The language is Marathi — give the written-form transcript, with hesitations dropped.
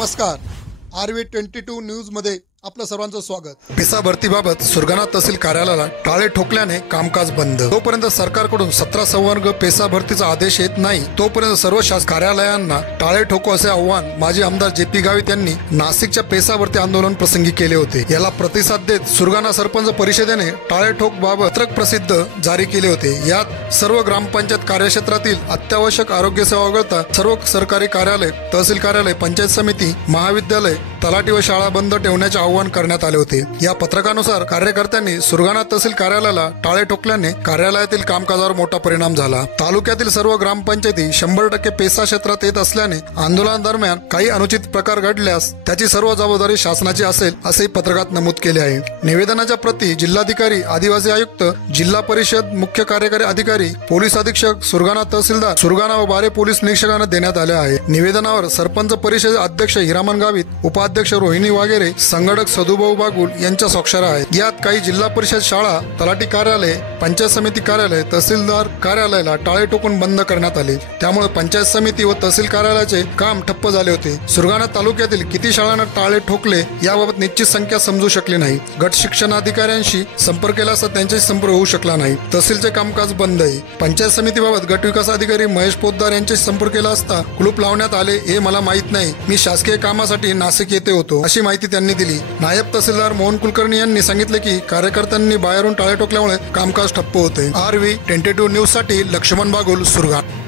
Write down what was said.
नमस्कार, RV22 न्यूजमध्ये आपलं सर्वांचं स्वागत। पेसा भरतीबाबत सुरगाणा तहसील कार्यालयाला टाळे ठोकल्याने कामकाज बंद। तोपर्यंत सरकारकडून 17 संवर्ग पेसा भरतीचा आदेश येत नाही तोपर्यंत सर्व शासकीय कार्यालयांना टाळे ठोको असे आव्हान माजी आमदार JP गावित यांनी नाशिकच्या पेसा भरती आंदोलन प्रसंगी केले होते। याला प्रतिसाद देत सुरगाणा सरपंच परिषदेने टाळे ठोक बाबत पत्रक प्रसिद्ध जारी केले होते। यात सर्व ग्रामपंचायत कार्यक्षेत्रातील अत्यावश्यक आरोग्य सेवा वगळता सर्व सरकारी कार्यालय, तहसील कार्यालय, पंचायत समिती, महाविद्यालय, तलाठी व शाळा बंद ठेवण्याचे आवाहन करण्यात आले होते। या पत्रकानुसार कार्यकर्त्यांनी सुरगाणा तहसील कार्यालयाला टाळे ठोकल्याने कार्यालयातील कामकाजावर मोठा परिणाम झाला। तालुक्यातील सर्व ग्रामपंचायती 100% पेसा क्षेत्रात येत असल्याने आंदोलनादरम्यान काही अनुचित प्रकार घडल्यास त्याची सर्व जबाबदारी शासनाची असेल असे पत्रकात नमूद केले आहे। निवेदनाच्या प्रती जिल्हाधिकारी, आदिवासी आयुक्त, जिल्हा परिषद मुख्य कार्यकारी अधिकारी, पोलीस अधीक्षक, सुरगाणा तहसीलदार, सुरगाणा व बारे पोलीस निरीक्षकांना देण्यात आले आहे। निवेदनावर सरपंच परिषद अध्यक्ष हिरामन गावित, उपाध्यक्ष रोहिणी वागेरे, संघटक सदुभाऊ बागुल यांच्या स्वाक्षऱ्या आहेत। यात काही जिल्हा परिषद शाळा, तलाठी कार्यालय, पंचायत समिती कार्यालय, तहसीलदार कार्यालयाला टाळे ठोकून बंद करण्यात आले। त्यामुळे पंचायत समिती व तहसील कार्यालयाचे काम ठप्प झाले होते। सुरगाणा तालुक्यातील किती शाळांना टाळे ठोकले याबाबत निश्चित संख्या समजू शकली नाही। गट शिक्षण अधिकाऱ्यांशी संपर्क केला असता त्यांच्याशी संपर्क होऊ शकला नाही। तहसीलचे कामकाज बंद आहे। पंचायत समितीबाबत गट विकास अधिकारी महेश पोद्दार यांच्याशी संपर्क केला असता कुलूप लावण्यात आले हे मला माहीत नाही, मी शासकीय कामासाठी नाशिक येथे होतो अशी माहिती त्यांनी दिली। नायब तहसीलदार मोहन कुलकर्णी यांनी सांगितले की कार्यकर्त्यांनी बाहेरून टाळे ठोकल्यामुळे कामकाज ठप्प होते। RV22 न्यूज साठी लक्ष्मण बागुल, सुरगाणा।